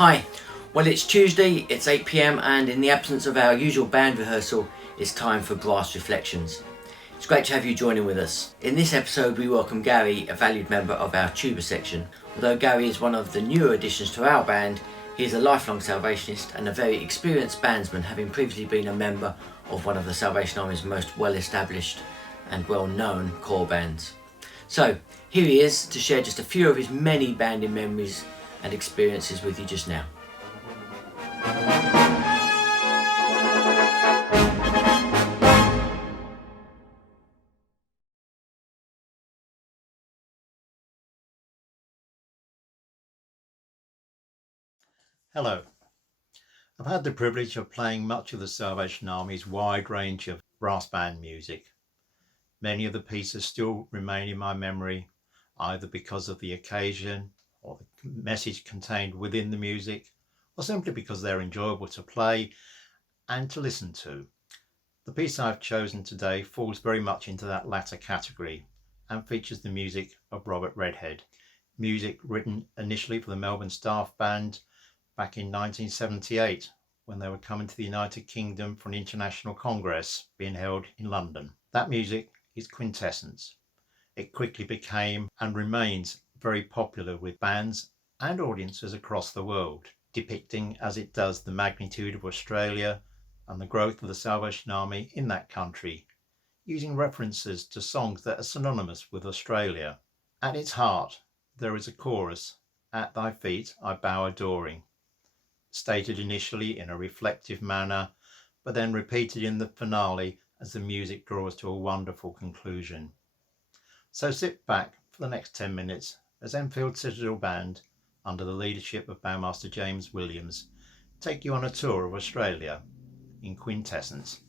Hi, well it's Tuesday, it's 8 p.m, and in the absence of our usual band rehearsal, it's time for Brass Reflections. It's great to have you joining with us. In this episode we welcome Garry, a valued member of our tuba section. Although Garry is one of the newer additions to our band, he is a lifelong Salvationist and a very experienced bandsman, having previously been a member of one of the Salvation Army's most well-established and well-known core bands. So here he is to share just a few of his many banding memories and experiences with you just now. Hello. I've had the privilege of playing much of the Salvation Army's wide range of brass band music. Many of the pieces still remain in my memory, either because of the occasion or the message contained within the music, or simply because they're enjoyable to play and to listen to. The piece I've chosen today falls very much into that latter category and features the music of Robert Redhead, music written initially for the Melbourne Staff Band back in 1978, when they were coming to the United Kingdom for an international congress being held in London. That music is Quintessence. It quickly became and remains very popular with bands and audiences across the world, depicting as it does the magnitude of Australia and the growth of the Salvation Army in that country, using references to songs that are synonymous with Australia. At its heart, there is a chorus, "At thy feet I bow adoring," stated initially in a reflective manner, but then repeated in the finale as the music draws to a wonderful conclusion. So sit back for the next 10 minutes as Enfield Citadel Band, under the leadership of Bandmaster James Williams, take you on a tour of Australia in Quintessence.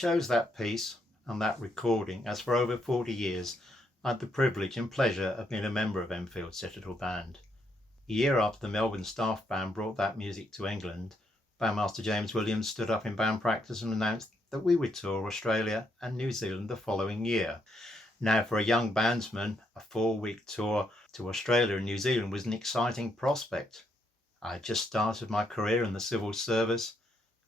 chose that piece and that recording as for over 40 years I had the privilege and pleasure of being a member of Enfield Citadel Band. A year after the Melbourne staff band brought that music to England, Bandmaster James Williams stood up in band practice and announced that we would tour Australia and New Zealand the following year. Now, for a young bandsman, a 4-week tour to Australia and New Zealand was an exciting prospect. I had just started my career in the civil service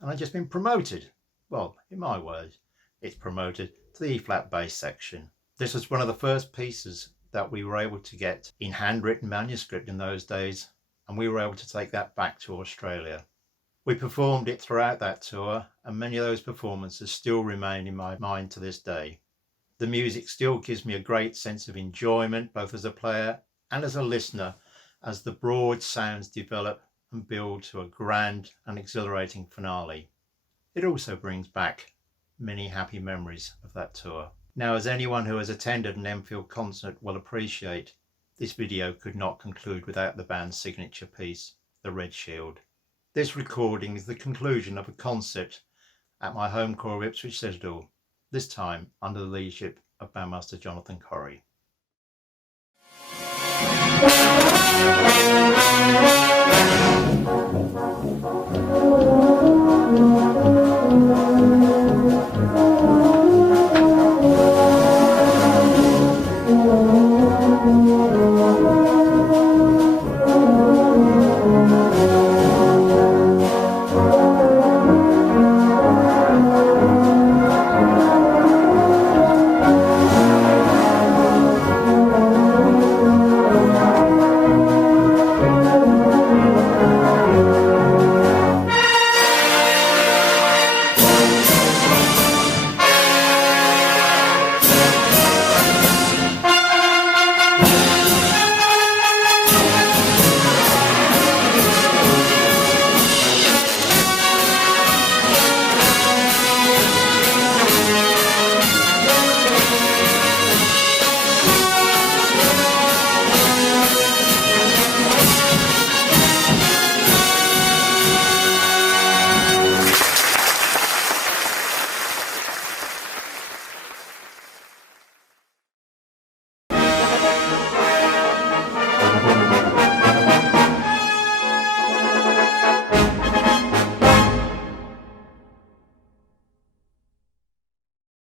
and I'd just been promoted. Well, in my words, it's promoted to the E-flat bass section. This was one of the first pieces that we were able to get in handwritten manuscript in those days, and we were able to take that back to Australia. We performed it throughout that tour, and many of those performances still remain in my mind to this day. The music still gives me a great sense of enjoyment, both as a player and as a listener, as the broad sounds develop and build to a grand and exhilarating finale. It also brings back many happy memories of that tour. Now, as anyone who has attended an Enfield concert will appreciate, this video could not conclude without the band's signature piece, the Red Shield. This recording is the conclusion of a concert at my home core of Ipswich Citadel, this time under the leadership of Bandmaster Jonathan Corrie.